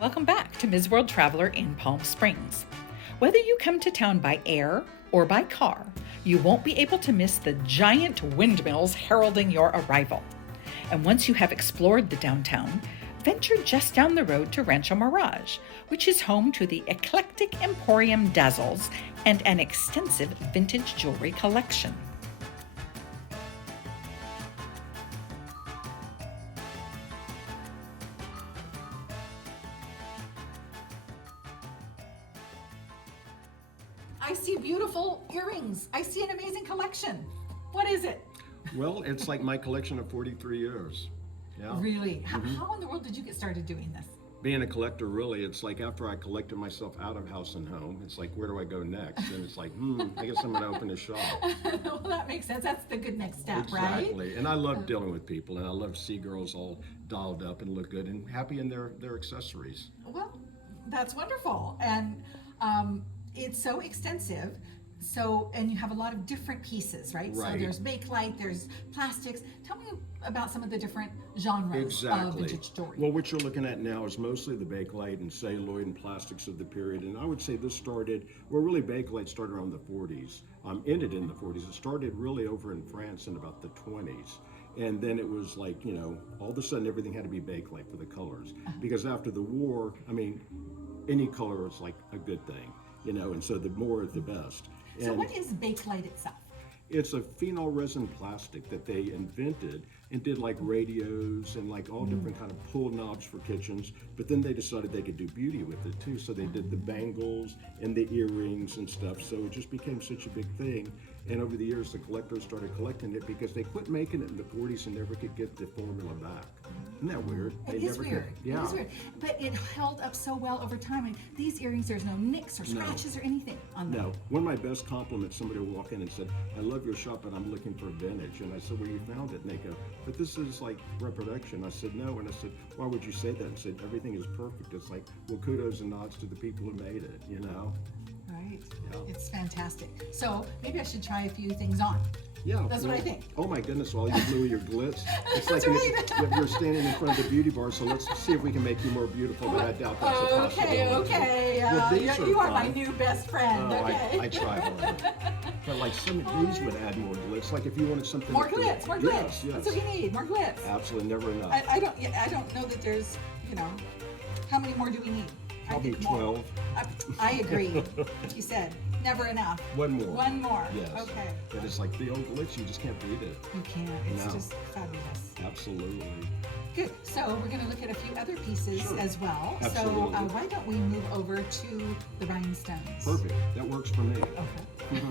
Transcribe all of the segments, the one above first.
Welcome back to Ms. World Traveler in Palm Springs. Whether you come to town by air or by car, you won't be able to miss the giant windmills heralding your arrival. And once you have explored the downtown, venture just down the road to Rancho Mirage, which is home to the eclectic Emporium Dazzles and an extensive vintage jewelry collection. I see beautiful earrings. I see an amazing collection. What is it? Well, it's like my collection of 43 years. Yeah. Really? How in the world did you get started doing this? Being a collector, really, it's like after I collected myself out of house and home, it's like, where do I go next? And it's like, I guess I'm going to open a shop. Well, that makes sense. That's the good next step, Exactly. And I love dealing with people, and I love to see girls all dolled up and look good and happy in their accessories. Well, that's wonderful. And it's so extensive. And you have a lot of different pieces, right? So there's bakelite, there's plastics. Tell me about some of the different genres of vintage jewelry. Well, what you're looking at now is mostly the bakelite and celluloid and plastics of the period. And I would say this started, well, really bakelite started around the 40s, ended in the 40s. It started really over in France in about the 20s. And then it was like, all of a sudden everything had to be bakelite for the colors. Because after the war, any color is like a good thing, and so the more the best. So what is bakelite itself? It's a phenol resin plastic that they invented and did like radios and like all different kind of pull knobs for kitchens. But then they decided they could do beauty with it too. So they did the bangles and the earrings and stuff. So it just became such a big thing. And over the years, the collectors started collecting it because they quit making it in the 40s and never could get the formula back. Isn't that weird? It is weird. Yeah. It is weird. But it held up so well over time. And these earrings, there's no nicks or scratches or anything on them. No. One of my best compliments, somebody will walk in and said, I love your shop, but I'm looking for vintage. And I said, where you found it? And they go, but this is like reproduction. I said, no. And I said, why would you say that? And said, everything is perfect. It's like, well, kudos and nods to the people who made it, Right. Yeah. It's fantastic. So maybe I should try a few things on. Yeah. That's what I think. Oh my goodness, all you blew your glitz. It's That's like right. you're standing in front of the beauty bar, so let's see if we can make you more beautiful, but I doubt that's a possibility. Okay. Well, these You are fun. my new best friend. Oh, Okay. I try hard. But like some of these would add more glitz, like if you wanted something. More glitz. Yes. That's what you need. More glitz. Absolutely, never enough. I don't know that there's, how many more do we need? Probably I think more. 12. I agree. Like you said, never enough. One more. One more. Yes. Okay. But it's like the old glitz, you just can't beat it. You can't. It's No. just fabulous. Absolutely. Good. So we're going to look at a few other pieces Sure. as well. Absolutely. So why don't we move over to the rhinestones? Perfect. That works for me. Okay.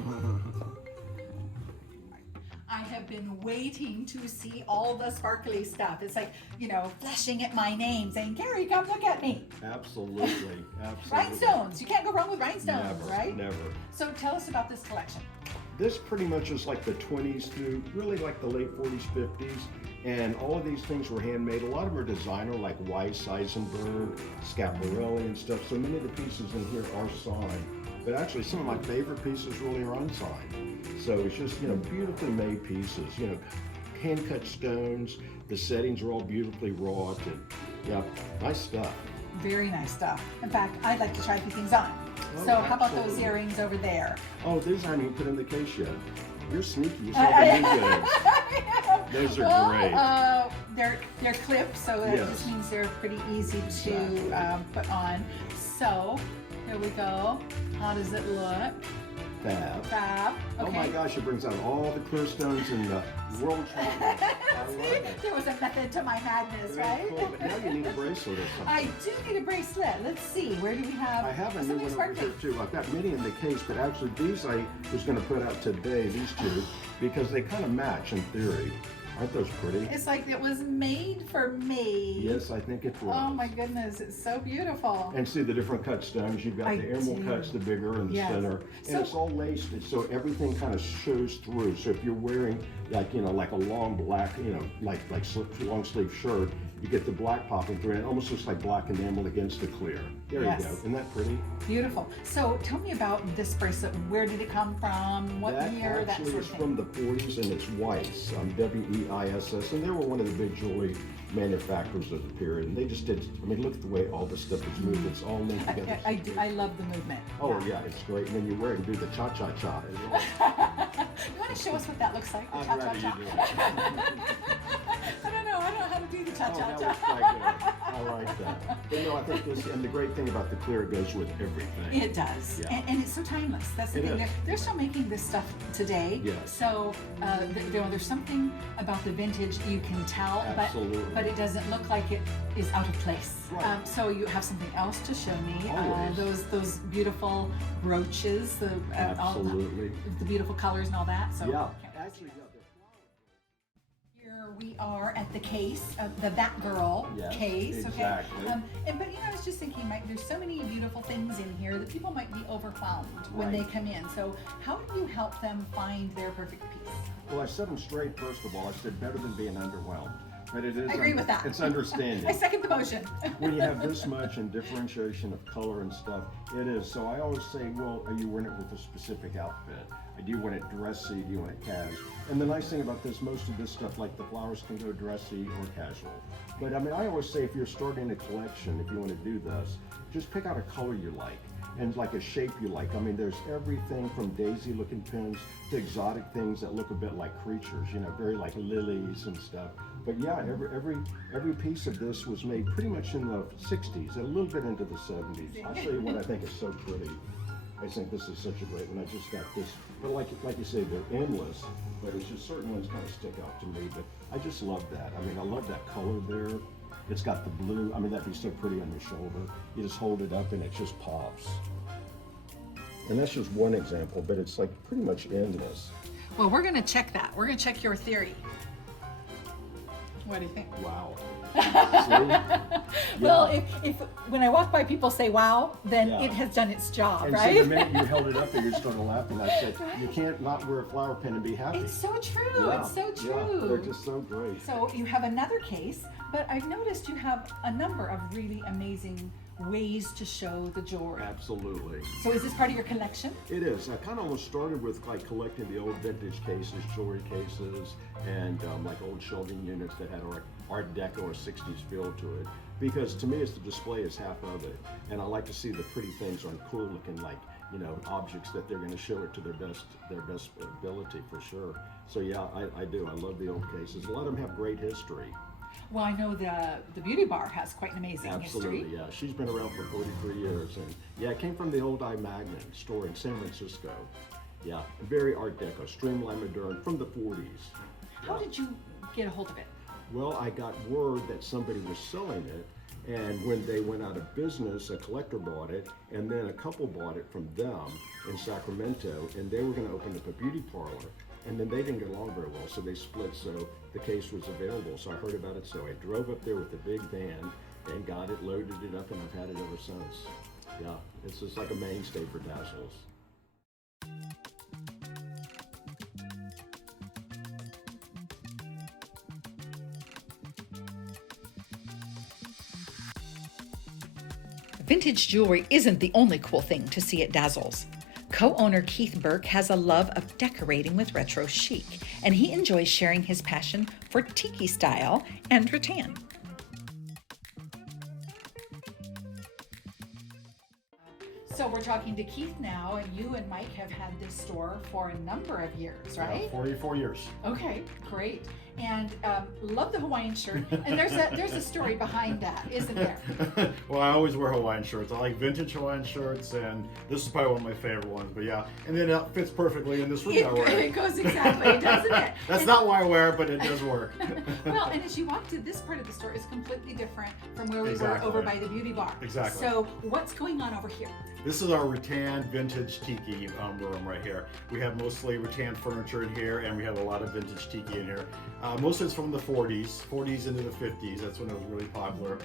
I have been waiting to see all the sparkly stuff. It's like, flashing at my name, saying, Carrie, come look at me. Absolutely. Absolutely. Rhinestones. You can't go wrong with rhinestones, Never, right? Never. So tell us about this collection. This pretty much is like the 20s through really like the late 40s, 50s. And all of these things were handmade. A lot of them are designer, like Weiss, Eisenberg, Schiaparelli and stuff. So many of the pieces in here are signed. But actually, some of my favorite pieces really are unsigned. So it's just, beautifully made pieces, hand-cut stones. The settings are all beautifully wrought. And, yeah, nice stuff. Very nice stuff. In fact, I'd like to try a few things on. Oh, So how about those absolutely. earrings over there? Oh, these aren't even put in the case yet. You're sneaky. You're something good. Those are great. They're clipped, so that Yes. just means they're pretty easy Exactly. to put on. So here we go. How does it look? Fab. Fab. Okay. Oh my gosh, it brings out all the clear stones in the world travel. I love See, it. there was a method to my madness, Very right? cool, but now you need a bracelet or something. I do need a bracelet. Let's see. Where do we have? I have a new something one over sparkly? here too. I've got many in the case, but actually these I was going to put out today, these two, because they kind of match in theory. Aren't those pretty? It's like it was made for me. Yes, I think it was. Oh my goodness, it's so beautiful. And see the different cut stones. You've got I the emerald do. cuts, the bigger and the Yes. center. And So- it's all laced, so everything kind of shows through. So if you're wearing like like a long black, long sleeve shirt. You get the black popping through, and it almost looks like black enamel against the clear. There Yes. you go. Isn't that pretty? Beautiful. So tell me about this bracelet. Where did it come from? What year? That Actually sort is of from thing. the 40s, and it's Weiss, W-E-I-S-S, and they were one of the big jewelry manufacturers of the period. And they just did. I mean, look at the way all this stuff is moved. It's all linked together. I love the movement. Oh yeah, it's great. And then you wear it and do the cha-cha-cha. You want to show us what that looks like? The I'd rather you cha-cha-cha? do it. I don't know how to do the Oh, that cha-cha-cha. looks quite good. I like that. But no, I think this, and the great thing about the clear, it goes with everything. It does, Yeah. and it's so timeless. That's the It thing. is. They're still making this stuff today. Yes. So there's something about the vintage you can tell, Absolutely. but it doesn't look like it is out of place. Right. So you have something else to show me. Always. Those beautiful brooches, the Absolutely. the beautiful colors and all that. So Yeah. can't wait to see Actually, it. yeah. Here we are at the case, the Batgirl Yes, case. Okay. exactly. But I was just thinking, Mike, there's so many beautiful things in here that people might be overwhelmed when they Right. come in. So how do you help them find their perfect piece? Well, I said them straight, first of all. I said better than being underwhelmed. But it is. I agree with that. It's understanding. I second the motion. When you have this much in differentiation of color and stuff, it is. So I always say, well, are you wearing it with a specific outfit? Do you want it dressy? Do you want it casual? And the nice thing about this, most of this stuff, like the flowers, can go dressy or casual. But I mean, I always say if you're starting a collection, if you want to do this, just pick out a color you like and like a shape you like. I mean, there's everything from daisy looking pins to exotic things that look a bit like creatures, very like lilies and stuff. But yeah, every piece of this was made pretty much in the 60s, and a little bit into the 70s. I'll show you what I think is so pretty. I think this is such a great one. I just got this, but like you say, they're endless, but it's just certain ones kind of stick out to me. But I just love that. I mean, I love that color there. It's got the blue. I mean, that'd be so pretty on your shoulder. You just hold it up and it just pops. And that's just one example, but it's like pretty much endless. Well, we're going to check that. We're going to check your theory. What do you think? Wow. See? Well, Yeah. if when I walk by people say wow, then Yeah. it has done its job, And right? so the minute you held it up there, you started laughing. I said, you can't not wear a flower pin and be happy. It's so true. Yeah, It's so yeah, true. they're just so great. So you have another case, but I've noticed you have a number of really amazing ways to show the jewelry. Absolutely. So is this part of your collection? It is. I kind of almost started with like collecting the old vintage cases, jewelry cases, and like old shelving units that had Art Deco or 60s feel to it. Because to me, it's the display is half of it, and I like to see the pretty things on cool looking like objects that they're going to show it to their best ability for sure. So yeah, I do. I love the old cases. A lot of them have great history. Well, I know the beauty bar has quite an amazing Absolutely, history. yeah. She's been around for 43 years, and yeah, it came from the old I Magnin store in San Francisco. Yeah, very Art Deco, streamlined modern from the 40s. How did you get a hold of it? Well, I got word that somebody was selling it, and when they went out of business, a collector bought it, and then a couple bought it from them in Sacramento, and they were going to open up a beauty parlor. And then they didn't get along very well, so they split, so the case was available. So I heard about it, so I drove up there with the big van and got it, loaded it up, and I've had it ever since. Yeah, it's just like a mainstay for Dazzles. Vintage jewelry isn't the only cool thing to see at Dazzles. Co-owner Keith Burke has a love of decorating with retro chic, and he enjoys sharing his passion for tiki style and rattan. So we're talking to Keith now, and you and Mike have had this store for a number of years, right? Yeah, 44 years. Okay, great. And love the Hawaiian shirt. And there's a story behind that, isn't there? Well, I always wear Hawaiian shirts. I like vintage Hawaiian shirts, and this is probably one of my favorite ones. But yeah, and then it fits perfectly in this room I wear. It goes exactly, doesn't it? That's And- not why I wear it, but it does work. Well, and as you walk to this part of the store, it's completely different from where we Exactly. were over by the beauty bar. Exactly. So what's going on over here? This is our rattan vintage tiki room right here. We have mostly rattan furniture in here, and we have a lot of vintage tiki in here. Most of it's from the 40s into the 50s. That's when it was really popular.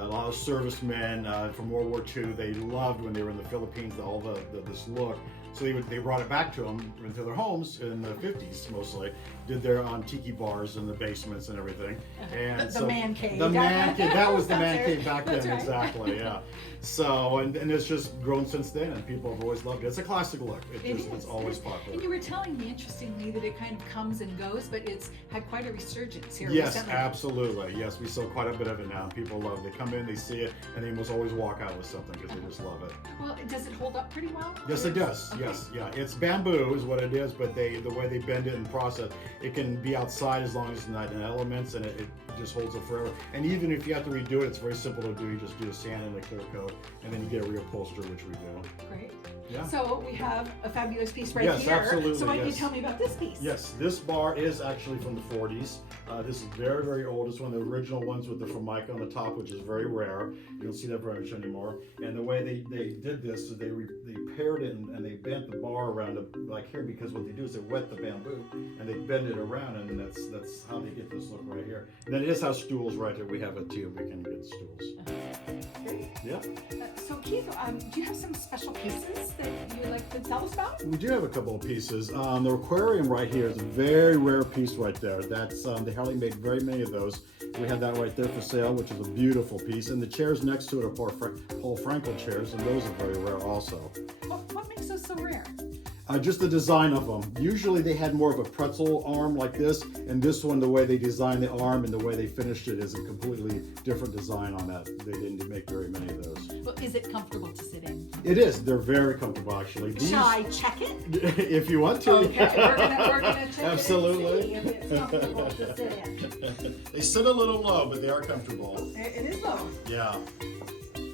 A lot of servicemen from World War II, they loved when they were in the Philippines, all this look. So they brought it back to them into their homes in the 50s mostly. Did their tiki bars in the basements and everything. And The man cave. The man cave. That was the man That's cave back then, right. exactly. Yeah. So and it's just grown since then, and people have always loved it. It's a classic look. It's always popular. And you were telling me, interestingly, that it kind of comes and goes, but it's had quite a resurgence here Yes, recently. absolutely. Yes, we sell quite a bit of it now. People love it. They come in, they see it, and they almost always walk out with something because they just love it. Well, does it hold up pretty well? Yes, it does. Okay. Yes, yeah. It's bamboo is what it is, but the way they bend it and process, it can be outside as long as it's not in elements, and it just holds it forever. And even if you have to redo it, it's very simple to do. You just do a sand and a clear coat, and then you get a reupholster, which we do. Great. Yeah. So we have a fabulous piece right Yes, here. absolutely, So why don't you yes. tell me about this piece? Yes, this bar is actually from the 40s. This is very, very old. It's one of the original ones with the Formica on the top, which is very rare. You don't see that very much anymore. And the way they did this, so they paired it and they bent the bar around like here, because what they do is they wet the bamboo and they bend it around, and that's how they get this look right here. And then it is has stools right here. We have it too. We can get stools. Great. Yeah. So Keith, do you have some special pieces that you would like to tell us about? We do have a couple of pieces. The aquarium right here is a very rare piece right there. That's they hardly make very many of those. We have that right there for sale, which is a beautiful piece. And the chairs next to it are Paul Frankel chairs, and those are very rare also. What makes those so rare? Just the design of them. Usually they had more of a pretzel arm like this, and this one, the way they designed the arm and the way they finished it is a completely different design on that. They didn't make very many of those. Well, is it comfortable to sit in? It is. They're very comfortable, actually. These, Shall I check it? if you want to. Okay, we're gonna check Absolutely. it and see if it's comfortable to sit in. They sit a little low, but they are comfortable. It is low. Yeah.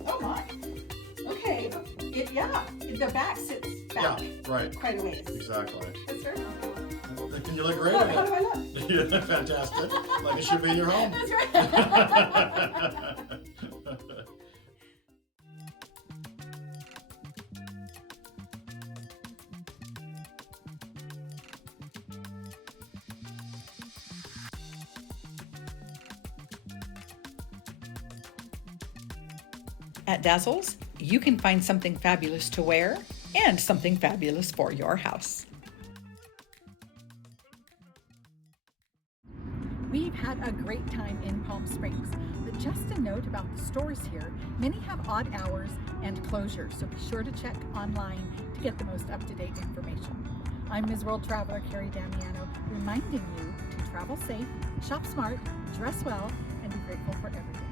Oh my. Okay. The back sits back Right. quite a ways. Exactly. It's very comfortable. And you look great Look, in how do it. I look? You look fantastic. Like it should be in your home. That's right. At Dazzles, you can find something fabulous to wear and something fabulous for your house. We've had a great time in Palm Springs, but just a note about the stores here, many have odd hours and closures, so be sure to check online to get the most up-to-date information. I'm Ms. World Traveler Kerry Damiano, reminding you to travel safe, shop smart, dress well, and be grateful for everything.